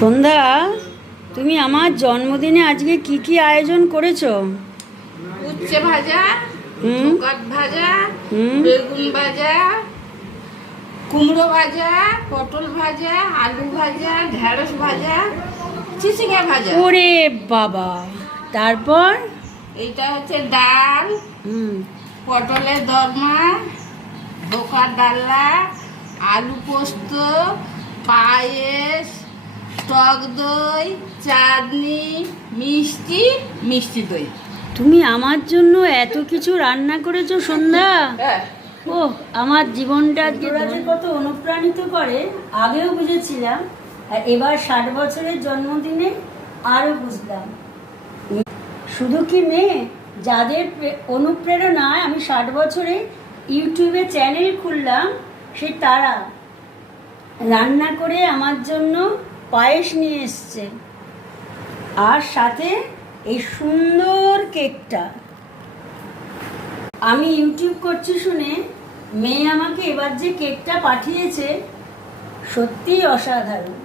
সন্ধ্যা, তুমি আমার জন্মদিনে আজকে কি কি আয়োজন করেছো? উচ্ছে ভাজা, চোকাট ভাজা, বেগুন ভাজা, কুমড়ো ভাজা, পটল ভাজা, আলু ভাজা, ঢেঁড়স ভাজা, চিচিঙ্গা ভাজা। ওরে বাবা! তারপর এইটা হচ্ছে ডাল, পটলের দরমা, ধোকার ডাল্লা, আলু পোস্ত, পায়েস, টক দই, চাটনি, মিষ্টি, মিষ্টি দই। তুমি আমার জন্য এত কিছু রান্না করেছো সন্ধ্যা। ও, আমার জীবনটা যে কত অনুপ্রাণিত করে আগেও বুঝেছিলাম, আর এবার 60 বছরের জন্মদিনে আরও বুঝলাম। শুধু কি মেয়ে, যাদের অনুপ্রেরণায় আমি 60 বছরে ইউটিউবে চ্যানেল খুললাম, সে তারা রান্না করে আমার জন্য পায়েস নিয়ে এসছে, আর সাথে এই সুন্দর কেকটা। আমি ইউটিউব করছি শুনে মেয়ে আমাকে এবার যে কেকটা পাঠিয়েছে, সত্যিই অসাধারণ।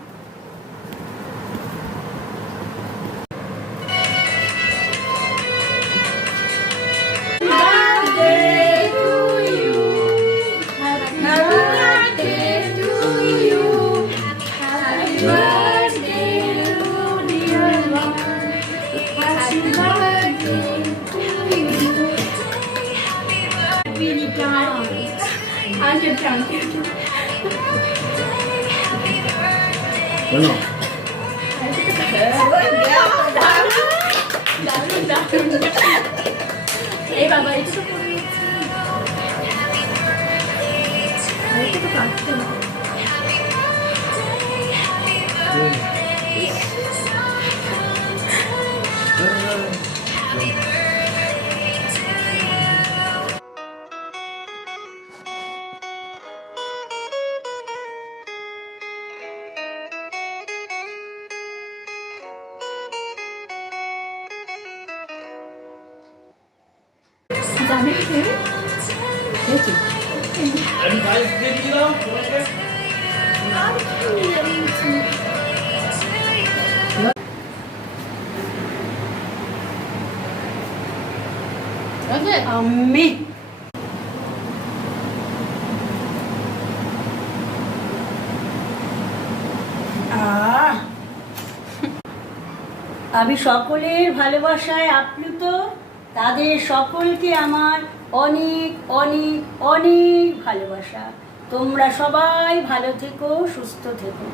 এই বাবা, এটা তো করে দিচ্ছি। এটা তো কাটতে না। জানি কি? আমি গাইস দিয়ে দিলাম তোমাকে। আমি আমি সকলের ভালোবাসায় আপ্লুত, তাদের সকলকে আমার অনেক অনেক অনেক ভালোবাসা। তোমরা সবাই ভালো থেকো, সুস্থ থেকো।